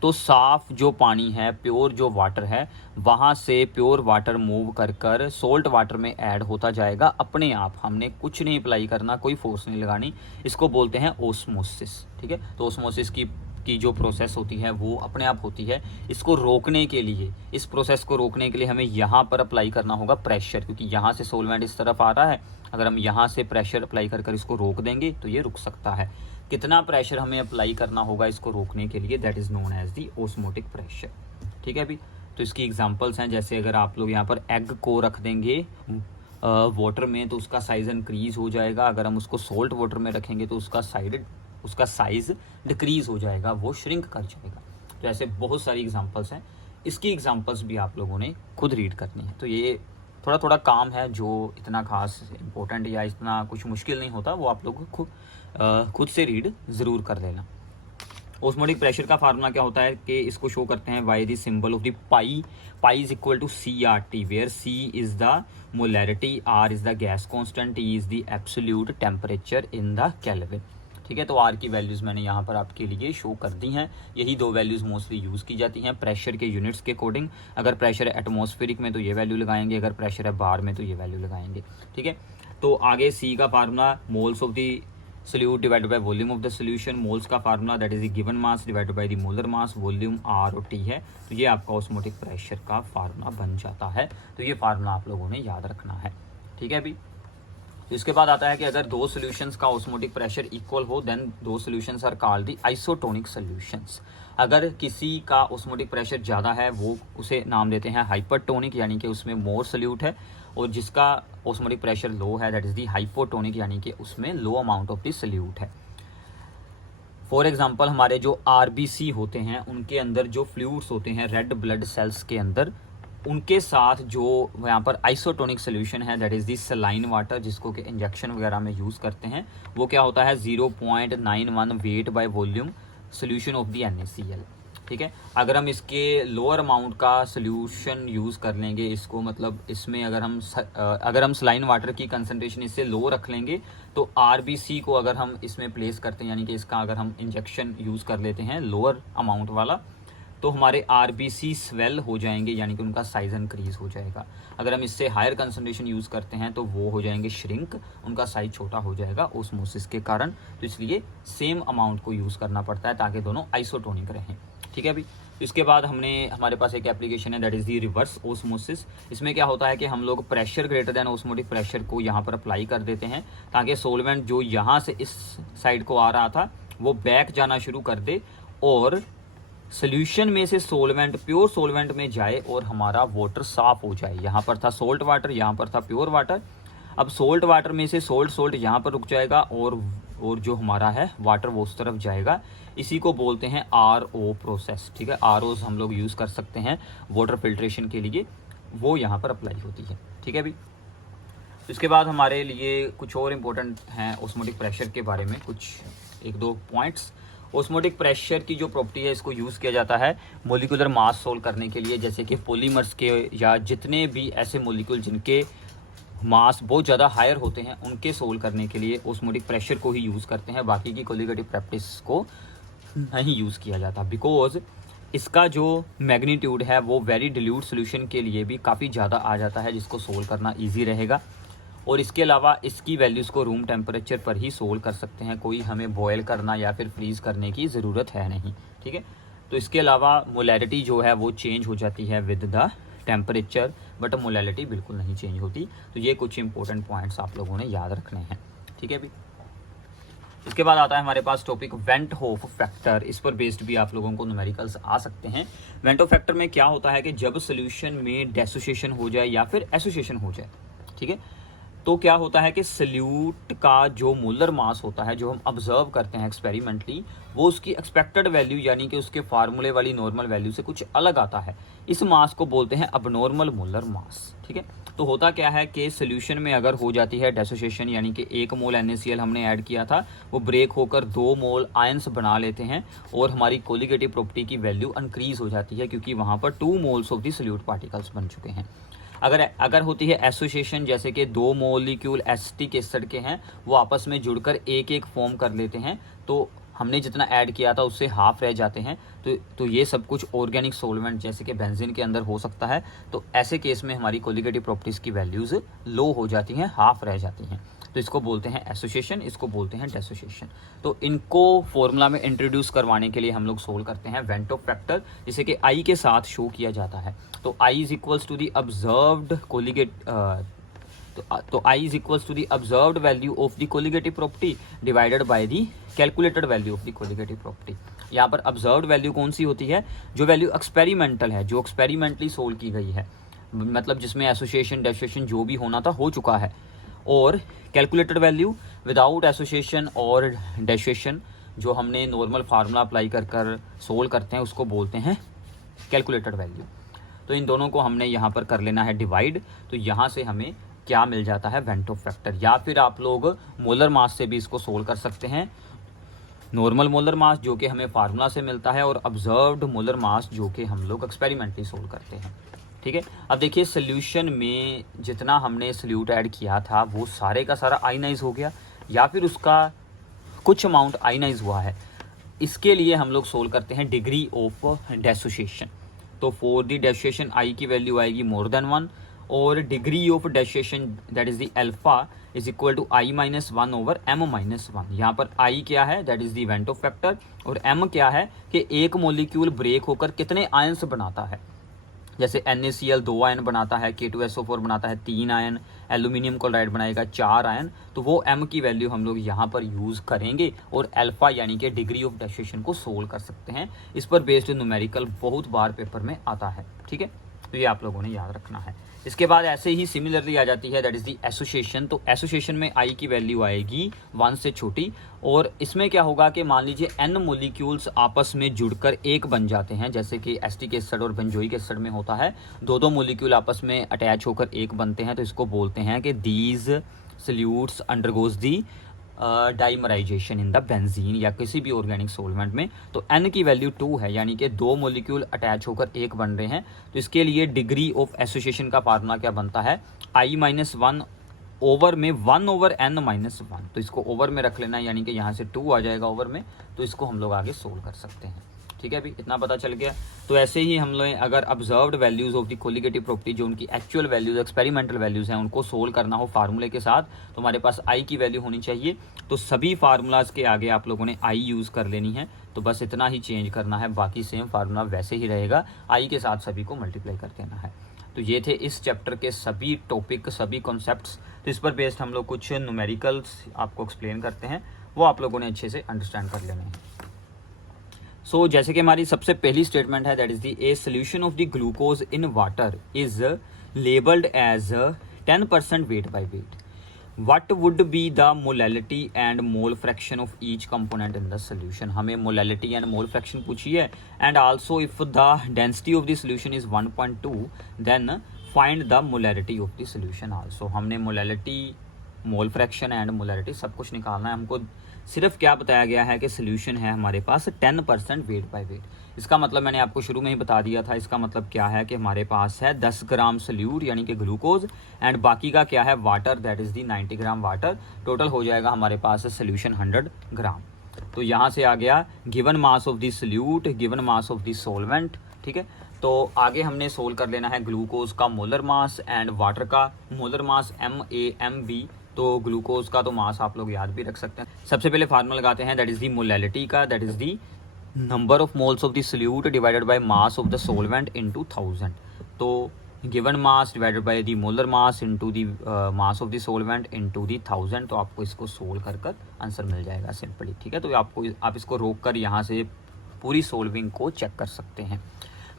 तो साफ जो पानी है, प्योर जो वाटर है, वहाँ से प्योर वाटर मूव कर सोल्ट वाटर में ऐड होता जाएगा अपने आप, हमने कुछ नहीं अप्लाई करना, कोई फोर्स नहीं लगानी। इसको बोलते हैं ओस्मोसिस, ठीक है। तो ओस्मोसिस की की जो प्रोसेस होती है वो अपने आप होती है। इसको रोकने के लिए, इस प्रोसेस को रोकने के लिए हमें यहाँ पर अप्लाई करना होगा प्रेशर, क्योंकि यहाँ से सोलवेंट इस तरफ आ रहा है। अगर हम यहाँ से प्रेशर अप्लाई कर इसको रोक देंगे तो ये रुक सकता है। कितना प्रेशर हमें अप्लाई करना होगा इसको रोकने के लिए, that is known as the osmotic pressure. ठीक है अभी, तो इसकी एग्जांपल्स हैं, जैसे अगर आप लोग यहाँ पर एग को रख देंगे वाटर में तो उसका साइज़ इंक्रीज हो जाएगा। अगर हम उसको सोल्ट वाटर में रखेंगे तो उसका साइज़ डिक्रीज हो जाएगा, वो श्रिंक कर जाएगा। तो ऐसे बहुत सारी एग्जांपल्स हैं, इसकी एग्जांपल्स भी आप लोगों ने खुद रीड करनी है। तो ये थोड़ा थोड़ा काम है जो इतना खास इंपॉर्टेंट या इतना कुछ मुश्किल नहीं होता, वो आप लोग खुद से रीड ज़रूर कर लेना। ऑस्मोटिक प्रेशर का फार्मूला क्या होता है कि इसको शो करते हैं by the symbol of the pi is equal to CRT, where C is the molarity, R is the gas constant, T is the absolute temperature in the kelvin. ठीक है, तो R की वैल्यूज़ मैंने यहाँ पर आपके लिए शो कर दी हैं। यही दो वैल्यूज़ मोस्टली यूज़ की जाती हैं प्रेशर के यूनिट्स के अकॉर्डिंग। अगर प्रेशर है एटमॉस्फेरिक में तो ये वैल्यू लगाएंगे, अगर प्रेशर है बार में तो ये वैल्यू लगाएंगे। ठीक है, तो आगे C का formula moles of the solute divided by volume of the solution. मोल्स का formula that is the given mass divided by the molar mass, volume R और T है। तो ये आपका ऑस्मोटिक प्रेशर का फार्मूला बन जाता है। तो ये फार्मूला आप लोगों ने याद रखना है। ठीक है अभी, तो इसके बाद आता है कि अगर दो सॉल्यूशंस का ऑस्मोटिक प्रेशर इक्वल हो देन दो solutions are called the isotonic solutions. अगर किसी का ऑस्मोटिक प्रेशर ज़्यादा है वो उसे नाम देते हैं हाइपरटोनिक, यानी कि उसमें मोर सॉल्यूट है, और जिसका ऑस्मोटिक प्रेशर लो है दैट इज़ दी हाइपोटोनिक, यानी कि उसमें लो अमाउंट ऑफ द सॉल्यूट है। फॉर एग्जांपल हमारे जो RBC होते हैं उनके अंदर जो फ्लूइड्स होते हैं रेड ब्लड सेल्स के अंदर, उनके साथ जो यहाँ पर आइसोटोनिक सोल्यूशन है that is the saline water, जिसको कि इंजेक्शन वगैरह में यूज़ करते हैं, वो क्या होता है 0.91 weight by volume solution of the NaCl। ठीक है, अगर हम इसके लोअर अमाउंट का सोल्यूशन यूज़ कर लेंगे, इसको मतलब इसमें अगर हम सलाइन वाटर की कंसनट्रेशन इससे लो रख लेंगे तो RBC को अगर हम इसमें प्लेस करते हैं, यानी कि इसका अगर हम इंजेक्शन यूज़ कर लेते हैं लोअर अमाउंट वाला, तो हमारे RBC स्वेल हो जाएंगे, यानी कि उनका साइज़ इंक्रीज हो जाएगा। अगर हम इससे हायर कंसनट्रेशन यूज़ करते हैं तो वो हो जाएंगे श्रिंक, उनका साइज छोटा हो जाएगा ओस्मोसिस के कारण। तो इसलिए सेम अमाउंट को यूज़ करना पड़ता है ताकि दोनों आइसोटोनिक रहें। ठीक है अभी, इसके बाद हमारे पास एक एप्लीकेशन है that is the reverse osmosis. इसमें क्या होता है कि हम लोग pressure greater than osmotic pressure को यहाँ पर अप्लाई कर देते हैं ताकि सोलवेंट जो यहाँ से इस साइड को आ रहा था वो बैक जाना शुरू कर दे और सोल्यूशन में से सोलवेंट प्योर सोलवेंट में जाए और हमारा वाटर साफ हो जाए। यहाँ पर था सोल्ट वाटर, यहाँ पर था प्योर वाटर। अब सोल्ट वाटर में से सोल्ट यहाँ पर रुक जाएगा और जो हमारा है वाटर वो उस तरफ जाएगा। इसी को बोलते हैं RO प्रोसेस। ठीक है, ROs हम लोग यूज़ कर सकते हैं वाटर फिल्ट्रेशन के लिए, वो यहाँ पर अप्लाई होती है। ठीक है अभी, इसके बाद हमारे लिए कुछ और इम्पोर्टेंट हैं ऑस्मोटिक प्रेशर के बारे में, कुछ एक दो पॉइंट्स। ऑस्मोटिक प्रेशर की जो प्रॉपर्टी है इसको यूज़ किया जाता है मोलिकुलर मास सोल्व करने के लिए, जैसे कि पॉलीमर्स के या जितने भी ऐसे मोलिक्यूल जिनके मास बहुत ज़्यादा हायर होते हैं उनके सोल्व करने के लिए ऑस्मोटिक प्रेशर को ही यूज़ करते हैं। बाकी की कोलिगेटिव प्रैक्टिस को नहीं यूज़ किया जाता, बिकॉज इसका जो मैग्नीट्यूड है वो वेरी डिल्यूट सोल्यूशन के लिए भी काफ़ी ज़्यादा आ जाता है, जिसको सोल्व करना ईजी रहेगा। और इसके अलावा इसकी वैल्यूज़ को रूम टेम्परेचर पर ही सोल्व कर सकते हैं, कोई हमें बॉयल करना या फिर फ्रीज़ करने की ज़रूरत है नहीं। ठीक है, तो इसके अलावा मोलैरिटी जो है वो चेंज हो जाती है with the temperature, but molarity बिल्कुल नहीं चेंज होती। तो ये कुछ इंपॉर्टेंट पॉइंट्स आप लोगों ने याद रखने हैं। ठीक है अभी, इसके बाद आता है हमारे पास टॉपिक वेंट होफ फैक्टर। इस पर बेस्ड भी आप लोगों को न्यूमेरिकल्स आ सकते हैं। वेंट होफ फैक्टर में क्या होता है कि जब सोल्यूशन में डेसोसिएशन हो जाए या फिर एसोसिएशन हो जाए, ठीक है, तो क्या होता है कि सल्यूट का जो मोलर मास होता है जो हम ऑब्जर्व करते हैं एक्सपेरिमेंटली, वो उसकी एक्सपेक्टेड वैल्यू यानी कि उसके फार्मूले वाली नॉर्मल वैल्यू से कुछ अलग आता है। इस मास को बोलते हैं अबनॉर्मल मोलर मास। ठीक है, तो होता क्या है कि सोल्यूशन में अगर हो जाती है डेसोसिएशन, यानी कि 1 मोल NaCl हमने ऐड किया था वो ब्रेक होकर 2 मोल आयंस बना लेते हैं और हमारी कोलिगेटिव प्रॉपर्टी की वैल्यू इंक्रीज हो जाती है, क्योंकि वहाँ पर 2 moles of the salute particles बन चुके हैं। अगर होती है एसोसिएशन, जैसे कि 2 मॉलिक्यूल एसिटिक एसिड के हैं वो आपस में जुड़कर एक फॉर्म कर लेते हैं, तो हमने जितना ऐड किया था उससे हाफ रह जाते हैं। तो ये सब कुछ ऑर्गेनिक सोलवेंट जैसे कि बेंजीन के अंदर हो सकता है। तो ऐसे केस में हमारी कोलिगेटिव प्रॉपर्टीज़ की वैल्यूज़ लो हो जाती हैं, हाफ रह जाती हैं। तो इसको बोलते हैं एसोसिएशन, इसको बोलते हैं डेसोसिएशन। तो इनको फॉर्मूला में इंट्रोड्यूस करवाने के लिए हम लोग सोल्व करते हैं वेंट ऑफ फैक्टर, जिसे कि आई के साथ शो किया जाता है। तो I is equals to the observed colligate तो I is equals to the observed value of the colligative property divided by the calculated value of the colligative property. यहाँ पर ऑब्जर्व्ड वैल्यू कौन सी होती है? जो वैल्यू एक्सपेरिमेंटल है, जो experimentally solve की गई है, मतलब जिसमें एसोसिएशन डेसोसिएशन जो भी होना था हो चुका है। और कैलकुलेटेड वैल्यू विदाउट एसोसिएशन और डेसोसिएशन, जो हमने नॉर्मल फार्मूला अप्लाई कर कर सोल्व करते हैं, उसको बोलते हैं कैलकुलेटेड वैल्यू। तो इन दोनों को हमने यहाँ पर कर लेना है डिवाइड। तो यहाँ से हमें क्या मिल जाता है? Went Hoff factor. या फिर आप लोग मोलर मास से भी इसको सोल्व कर सकते हैं। नॉर्मल मोलर मास जो कि हमें फार्मूला से मिलता है, और ऑब्जर्व्ड मोलर मास जो कि हम लोग एक्सपेरिमेंटली सोल्व करते हैं। ठीक है, अब देखिए सोल्यूशन में जितना हमने सोल्यूट ऐड किया था वो सारे का सारा आयनाइज हो गया, या फिर उसका कुछ अमाउंट आयनाइज हुआ है। इसके लिए हम लोग सोल्व करते हैं डिग्री ऑफ डेसोसिएशन। तो फॉर द डेसोसिएशन आई की वैल्यू आएगी मोर देन 1, और degree of dissociation that is the alpha is equal to I minus 1 over M minus 1। यहाँ पर आई क्या है? That is the van't Hoff factor, और एम क्या है कि एक मोलिक्यूल ब्रेक होकर कितने आयन्स बनाता है। जैसे NaCl 2 आयन बनाता है, K2SO4 बनाता है 3 आयन, एल्यूमिनियम क्लोराइड बनाएगा 4 आयन। तो वो m की वैल्यू हम लोग यहाँ पर यूज़ करेंगे, और अल्फा यानी कि डिग्री ऑफ डेसोसिएशन को सोल्व कर सकते हैं। इस पर बेस्ड न्यूमेरिकल बहुत बार पेपर में आता है। ठीक है, तो ये आप लोगों ने याद रखना है। इसके बाद ऐसे ही सिमिलरली आ जाती है दैट इज दी एसोसिएशन। तो एसोसिएशन में आई की वैल्यू आएगी 1 से छोटी, और इसमें क्या होगा कि मान लीजिए n मोलिक्यूल्स आपस में जुड़कर एक बन जाते हैं, जैसे कि एस्टिक एसिड और बेंजोइक एसिड में होता है, दो मोलिक्यूल आपस में अटैच होकर एक बनते हैं। तो इसको बोलते हैं कि these salutes undergoes the dimerisation in the benzene या किसी भी ऑर्गेनिक सोलवेंट में। तो n की वैल्यू 2 है, यानी कि 2 मोलिक्यूल अटैच होकर एक बन रहे हैं। तो इसके लिए डिग्री ऑफ एसोसिएशन का फार्मूला क्या बनता है? i माइनस 1 ओवर में 1 ओवर n माइनस 1। तो इसको ओवर में रख लेना है, यानी कि यहाँ से 2 आ जाएगा ओवर में। तो इसको हम लोग आगे सोल्व कर सकते हैं। ठीक है, अभी इतना पता चल गया। तो ऐसे ही हम लोग अगर observed values of the colligative property, जो उनकी एक्चुअल वैल्यूज़ एक्सपेरिमेंटल वैल्यूज़ हैं, उनको सोल्व करना हो फार्मूले के साथ, तो हमारे पास आई की वैल्यू होनी चाहिए। तो सभी फार्मूलाज के आगे आप लोगों ने आई यूज़ कर लेनी है। तो बस इतना ही चेंज करना है, बाकी सेम फार्मूला वैसे ही रहेगा, आई के साथ सभी को मल्टीप्लाई कर देना है। तो ये थे इस चैप्टर के सभी टॉपिक, सभी कॉन्सेप्ट्स। तो इस पर बेस्ड हम लोग कुछ न्यूमेरिकल्स आपको एक्सप्लेन करते हैं, वो आप लोगों ने अच्छे से अंडरस्टैंड कर लेने हैं। सो जैसे कि हमारी सबसे पहली स्टेटमेंट है that is the a solution of the glucose in water is labelled as 10% weight by weight. What would be the molality and mole fraction of each component in the solution. हमें molality and mole fraction पूछी है, and also if the density of the solution is 1.2 then find the molarity of the solution also. हमने molality, mole fraction and molarity सब कुछ निकालना है। हमको सिर्फ क्या बताया गया है कि सोल्यूशन है हमारे पास 10% वेट बाय वेट। इसका मतलब मैंने आपको शुरू में ही बता दिया था। इसका मतलब क्या है कि हमारे पास है 10 ग्राम सोल्यूट यानी कि ग्लूकोज, एंड बाकी का क्या है? Water, that is the 90 gram water. Total हो जाएगा हमारे पास सोल्यूशन 100 ग्राम। तो यहाँ से आ गया given mass of the solute, given mass of the solvent. ठीक है, तो आगे हमने सोल्व कर लेना है ग्लूकोज का मोलर मास एंड वाटर का मोलर मास MAMB। तो ग्लूकोज का तो मास आप लोग याद भी रख सकते हैं। सबसे पहले फार्मूला लगाते हैं दैट इज दी मोलैलिटी का, that is the number of moles of the solute divided bye mass of the solvent into 1000। तो given mass divided by the molar mass into the mass of the solvent into the 1000। तो आपको इसको solve कर answer मिल जाएगा simply. ठीक है, तो आप इसको रोक कर यहाँ से पूरी सोल्विंग को चेक कर सकते हैं।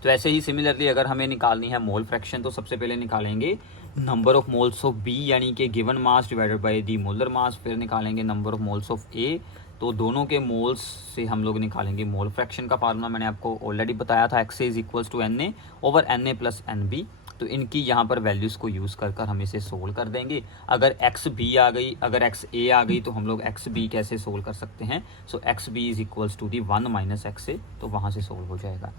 तो ऐसे ही सिमिलरली अगर हमें निकालनी है मोल फ्रैक्शन, तो सबसे पहले निकालेंगे number of moles of B यानी कि given mass divided by the molar mass, फिर निकालेंगे number of moles of A. तो दोनों के मोल्स से हम लोग निकालेंगे मोल फ्रैक्शन का फार्मूला। मैंने आपको ऑलरेडी बताया था, x is equals to NA over NA plus NB। तो इनकी यहाँ पर वैल्यूज़ को यूज़ कर हम इसे सोल्व कर देंगे। अगर XB आ गई, अगर XA आ गई, तो हम लोग XB कैसे सोल्व कर सकते हैं? So XB is equals to the 1 minus XA, तो वहाँ से सोल्व हो जाएगा।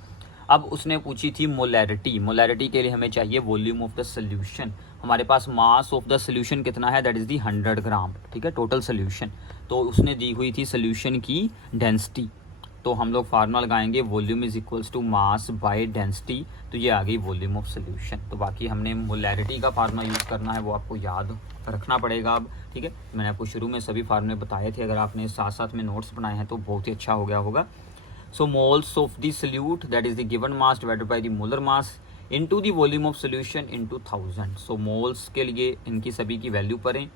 अब उसने पूछी थी मोलैरिटी। मोलैरिटी के लिए हमें चाहिए वॉल्यूम ऑफ द सोल्यूशन। हमारे पास मास ऑफ द सोल्यूशन कितना है? दैट इज दी 100 ग्राम। ठीक है, टोटल सोल्यूशन। तो उसने दी हुई थी सोल्यूशन की डेंसिटी। तो हम लोग फार्मूला लगाएंगे volume is equals to mass by density, तो ये आ गई वॉल्यूम ऑफ सोल्यूशन। तो बाकी हमने मोलैरिटी का फार्मूला यूज़ करना है, वो आपको याद रखना पड़ेगा अब, ठीक है। मैंने आपको शुरू में सभी फार्मूले बताए थे, अगर आपने साथ साथ में नोट्स बनाए हैं तो बहुत ही अच्छा हो गया होगा। So moles of the solute that is the given mass divided by the molar mass into the volume of solution into 1000। सो मोल्स के लिए इनकी सभी की वैल्यू पढ़ें,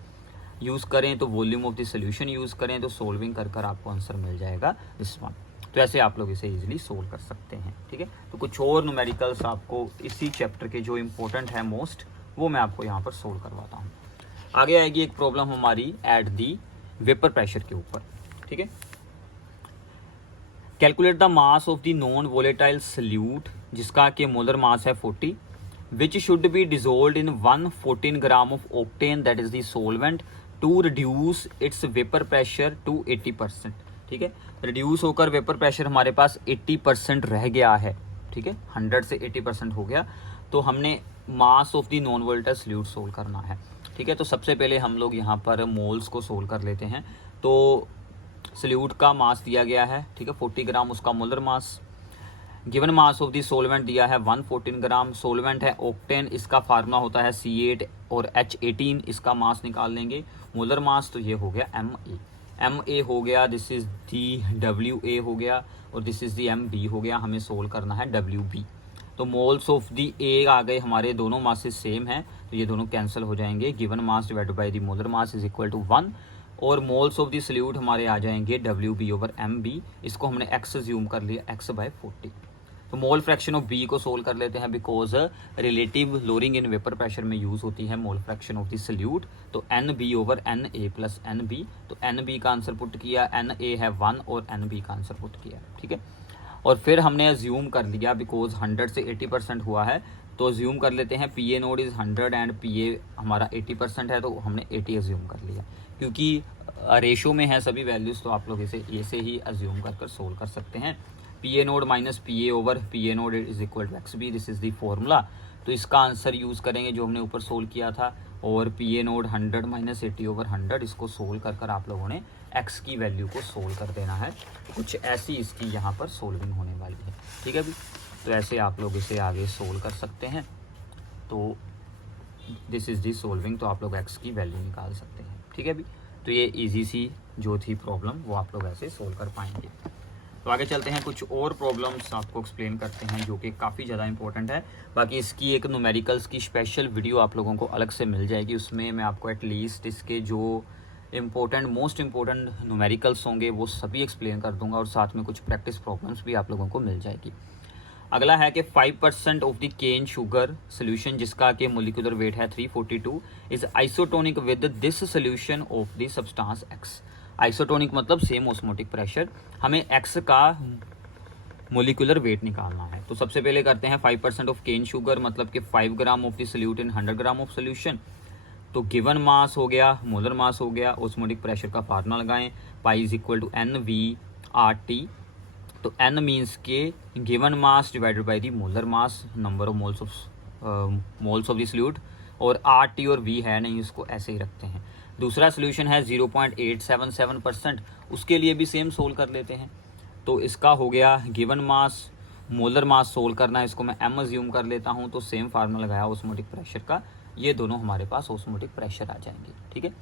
यूज़ करें तो volume of the solution use करें, तो सोल्विंग कर कर आपको आंसर मिल जाएगा दिस वन। तो ऐसे आप लोग इसे इजीली सोल्व कर सकते हैं, ठीक है। तो कुछ और न्यूमेरिकल्स आपको इसी चैप्टर के जो इंपॉर्टेंट है मोस्ट, वो मैं आपको यहाँ पर सोल्व करवाता हूँ। आगे आएगी एक प्रॉब्लम हमारी एट दी वेपर प्रेशर के ऊपर, ठीक है। Calculate the mass of the non volatile solute, जिसका के मोलर मास है 40, which should be dissolve in 114 gram of octane that is the solvent to reduce its vapour pressure to 80%, ठीक है। Reduce होकर वेपर प्रेशर हमारे पास 80% रह गया है, ठीक है, 100 से 80% हो गया। तो हमने mass of the non volatile solute solve करना है, ठीक है। तो सबसे पहले हम लोग यहाँ पर मोल्स को सोल्व कर लेते हैं। तो सल्यूट का मास दिया गया है, ठीक है, 40 ग्राम उसका molar mass. Given mass of the solvent दिया है 114 ग्राम। सोलवेंट है ऑक्टेन, इसका फार्मूला होता है C8 और H18, इसका मास निकाल लेंगे। मोलर मास तो ये हो गया Ma हो गया, दिस इज दी WA हो गया, और दिस इज दी MB हो गया। हमें सोल्व करना है WB। तो मोल्स ऑफ दी A आ गए हमारे, दोनों मासेस सेम है तो ये दोनों कैंसिल हो जाएंगे। Given mass divided by the molar mass is equal to 1, और मोल्स ऑफ दी सल्यूट हमारे आ जाएंगे WB ओवर MB। इसको हमने x ज्यूम कर लिया, x/40। तो मोल फ्रैक्शन ऑफ B को सोल्व कर लेते हैं, because relative lowering in vapour pressure में यूज होती है mole fraction of the solute. तो NB over NA plus NB, तो NB का आंसर पुट किया, NA है 1 और NB का आंसर पुट किया, ठीक है। और फिर हमने अज्यूम कर लिया, बिकॉज 100 से 80% हुआ है, तो अज्यूम कर लेते हैं PA naught is 100 and PA हमारा 80% है, तो हमने 80 अज्यूम कर लिया। क्योंकि रेशो में है सभी वैल्यूज़, तो आप लोग इसे ऐसे ही अज्यूम कर सोल्व कर सकते हैं। PA naught minus PA over PA naught is equal to XB, this is the formula. तो इसका आंसर यूज़ करेंगे जो हमने ऊपर सोल्व किया था, और PA नोड 100 माइनस 80 ओवर 100, इसको सोल्व कर आप लोगों ने x की वैल्यू को सोल्व कर देना है। कुछ ऐसी इसकी यहाँ पर सोल्विंग होने वाली है, ठीक है भी। तो ऐसे आप लोग इसे आगे सोल्व कर सकते हैं। तो दिस इज़ दी सोल्विंग, तो आप लोग x की वैल्यू निकाल सकते हैं, ठीक है भी। तो ये इजी सी जो थी प्रॉब्लम, वो आप लोग ऐसे सोल्व कर पाएंगे। तो आगे चलते हैं, कुछ और प्रॉब्लम्स आपको एक्सप्लेन करते हैं जो कि काफ़ी ज़्यादा इंपॉर्टेंट है। बाकी इसकी एक न्यूमेरिकल्स की स्पेशल वीडियो आप लोगों को अलग से मिल जाएगी, उसमें मैं आपको एटलीस्ट इसके जो इम्पोर्टेंट मोस्ट इम्पोर्टेंट न्यूमेरिकल्स होंगे वो सभी एक्सप्लेन कर दूंगा, और साथ में कुछ प्रैक्टिस प्रॉब्लम्स भी आप लोगों को मिल जाएगी। अगला है कि 5% of the cane sugar solution, जिसका कि मोलिकुलर वेट है 342, is isotonic with this solution of the substance X। Isotonic मतलब सेम ऑस्मोटिक प्रेशर, हमें X का मोलिकुलर वेट निकालना है। तो सबसे पहले करते हैं 5% ऑफ केन शुगर, मतलब कि 5 gram of the solute in 100 gram of solution. तो गिवन मास हो गया, मोलर मास हो गया, ऑस्मोटिक प्रेशर का फार्मूला लगाएं, पाई इज इक्वल टू NV/RT। तो N मीन्स के given mass divided by the molar mass, number of moles of the solute, और RT और V है नहीं, उसको ऐसे ही रखते हैं। दूसरा सोल्यूशन है 0.877%, उसके लिए भी सेम सोल्व कर लेते हैं। तो इसका हो गया given mass, molar mass solve करना है, इसको मैं M अज्यूम कर लेता हूँ। तो सेम फार्मूला लगाया ऑस्मोटिक प्रेशर का, ये दोनों हमारे पास ऑस्मोटिक प्रेशर आ जाएंगे, ठीक है।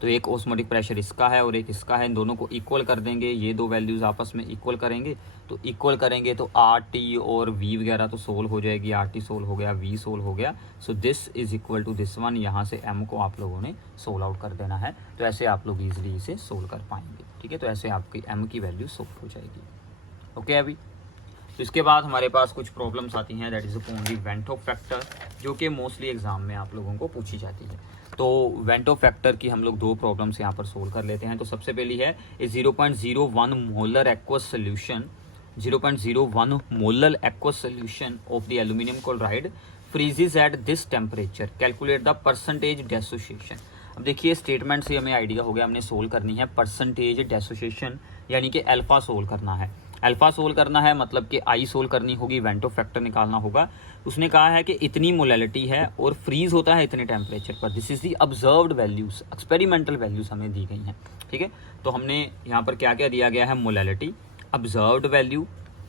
तो एक ऑस्मोटिक प्रेशर इसका है और एक इसका है, इन दोनों को इक्वल कर देंगे, ये दो वैल्यूज़ आपस में इक्वल करेंगे। तो इक्वल करेंगे तो RT और V वगैरह तो सोल्व हो जाएगी, RT सोल्व हो गया, V सोल्व हो गया। So this is equal to this one, यहाँ से M को आप लोगों ने सोल्व आउट कर देना है। तो ऐसे आप लोग ईजिली इसे सोल्व कर पाएंगे, ठीक है। तो ऐसे आपकी M की वैल्यू सोल्व हो जाएगी, ओके। अभी तो इसके बाद हमारे पास कुछ प्रॉब्लम्स आती हैं, that is upon the Vento factor, जो कि मोस्टली एग्जाम में आप लोगों को पूछी जाती है। तो वेंटो फैक्टर की हम लोग दो प्रॉब्लम्स यहाँ पर सोल्व कर लेते हैं। तो सबसे पहली है 0.01 molar aqueous solution, 0.01 molar aqueous solution of the aluminium chloride freezes at this temperature, calculate the percentage dissociation. अब देखिए स्टेटमेंट से हमें आइडिया हो गया, हमने सोल्व करनी है परसेंटेज डेसोसिएशन, यानी कि अल्फा सोल्व करना है। अल्फा सोल्व करना है मतलब कि आई सोल्व करनी होगी, वेंटो फैक्टर निकालना होगा। उसने कहा है कि इतनी मोलैलिटी है और फ्रीज होता है इतने टेम्परेचर पर, this is the observed values, experimental values हमें दी गई हैं, ठीक है। तो हमने यहाँ पर क्या क्या दिया गया है, मोलैलिटी, ऑब्जर्व्ड वैल्यू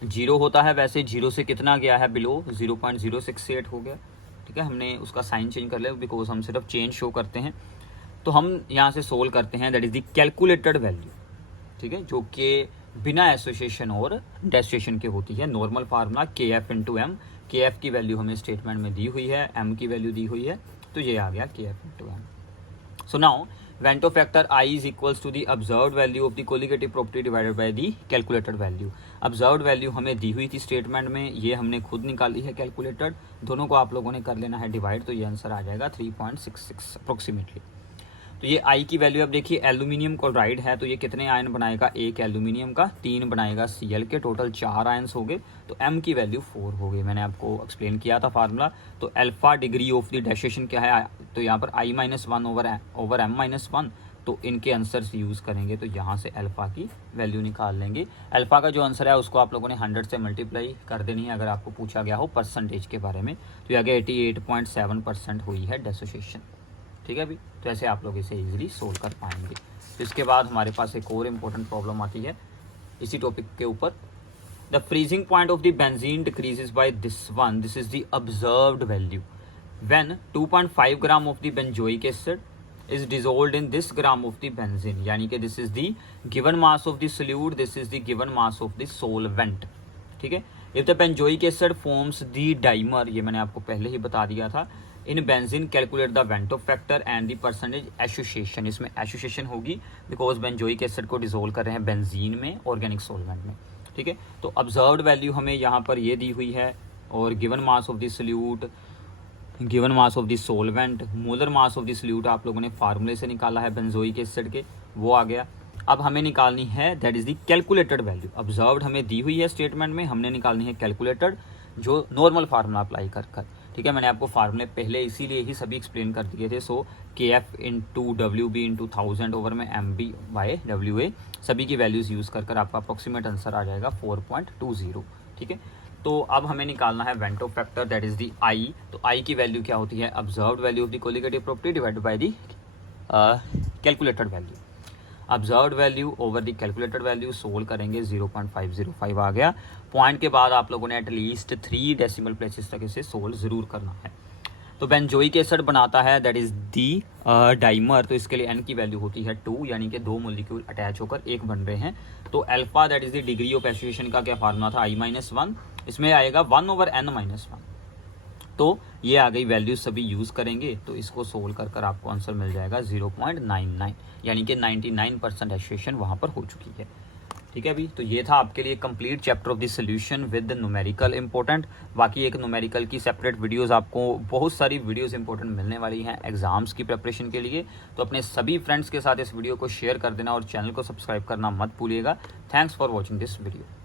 0 होता है, वैसे 0 से कितना गया है बिलो, 0.068 हो गया, ठीक है। हमने उसका साइन चेंज कर लिया बिकॉज हम सिर्फ चेंज शो करते हैं। तो हम यहाँ से सोल्व करते हैं, that is the calculated value, ठीक है, जो कि बिना एसोसिएशन और डेसिएशन के होती है। Normal formula KF into m, KF की वैल्यू हमें स्टेटमेंट में दी हुई है, M की वैल्यू दी हुई है, तो ये आ गया KF into m. So now Vento factor I is equals to the observed value of the colligative property divided by the calculated value। observed value हमें दी हुई थी स्टेटमेंट में, ये हमने खुद निकाली है कैलकुलेटेड, दोनों को आप लोगों ने कर लेना है डिवाइड, तो ये आंसर आ जाएगा 3.66 अप्रोक्सीमेटली। तो ये आई की वैल्यू अब देखिए, एल्यूमिनियम क्लोराइड है तो ये कितने आयन बनाएगा, एक एल्यूमिनियम का, 3 बनाएगा Cl के, टोटल 4 आयन्स हो गए, तो M की वैल्यू 4 हो गई। मैंने आपको एक्सप्लेन किया था फार्मूला। तो अल्फा डिग्री ऑफ द डेसिएशन क्या है, तो यहाँ पर I-1 ओवर M-1, तो इनके आंसर्स यूज़ करेंगे, तो यहाँ से अल्फा की वैल्यू निकाल लेंगे। अल्फा का जो आंसर है उसको आप लोगों ने 100 से मल्टीप्लाई कर देनी है अगर आपको पूछा गया हो परसेंटेज के बारे में, तो आगे 88.7% हुई है डेसोसिएशन, ठीक है अभी। तो ऐसे आप लोग इसे इजीली सोल्व कर पाएंगे। तो इसके बाद हमारे पास एक और इम्पोर्टेंट प्रॉब्लम आती है इसी टॉपिक के ऊपर। The freezing point of the benzene decreases by this one, this is the observed value when 2.5 gram of the benzoic acid is dissolved in this gram of the benzene, यानी कि this is the given mass of the solute, this is the given mass of the solvent, ठीक है। if the benzoic acid forms the dimer, ये मैंने आपको पहले ही बता दिया था, in benzene calculate the Vento factor and the percentage association, इसमें association होगी because benzoic acid को dissolve कर रहे हैं बेंजीन में, organic solvent में, ठीक है। तो observed value हमें यहाँ पर ये दी हुई है, और given mass of the solute, given mass of the solvent, molar mass of the salute आप लोगों ने फार्मूले से निकाला है बेंजोइक एसिड के, वो आ गया। अब हमें निकालनी है that is the calculated value. Observed हमें दी हुई है स्टेटमेंट में, हमने निकालनी है कैलकुलेटेड, जो नॉर्मल फार्मूला अप्लाई कर कर, ठीक है। मैंने आपको फार्मूले पहले इसीलिए ही सभी एक्सप्लेन कर दिए थे। सो KF into WB into 1000 over में MB बाय WA, सभी की वैल्यूज़ यूज़ कर आपका अप्रोक्सीमेट आंसर आ जाएगा 4.20, ठीक है। तो अब हमें निकालना है Vento factor, that is the I। तो I की वैल्यू क्या होती है, observed value of the colligative property divided by the calculated value. Observed value over the calculated value solve करेंगे, 0.505 आ गया। पॉइंट के बाद आप लोगों ने एटलीस्ट 3 डेसिमल प्लेसेस तक इसे सोल्व ज़रूर करना है। तो बेंजोइक एसिड बनाता है दैट इज दी डाइमर, तो इसके लिए N की वैल्यू होती है 2, यानी कि 2 मोलिक्यूल अटैच होकर एक बन रहे हैं। तो alpha that is the degree of association का क्या फार्मूला था, I-1, इसमें आएगा 1 ओवर N-1। तो ये आ गई वैल्यू, सभी यूज़ करेंगे, तो इसको सोल्व कर आपको आंसर मिल जाएगा 0.99, यानी कि 99% एसोसिएशन वहाँ पर हो चुकी है, ठीक है अभी। तो ये था आपके लिए complete chapter of the solution with numerical important. बाकी एक न्यूमेरिकल की सेपरेट वीडियोस, आपको बहुत सारी वीडियोस इंपॉर्टेंट मिलने वाली हैं एग्जाम्स की प्रिपरेशन के लिए। तो अपने सभी फ्रेंड्स के साथ इस वीडियो को शेयर कर देना और चैनल को सब्सक्राइब करना मत भूलिएगा। Thanks for watching this video.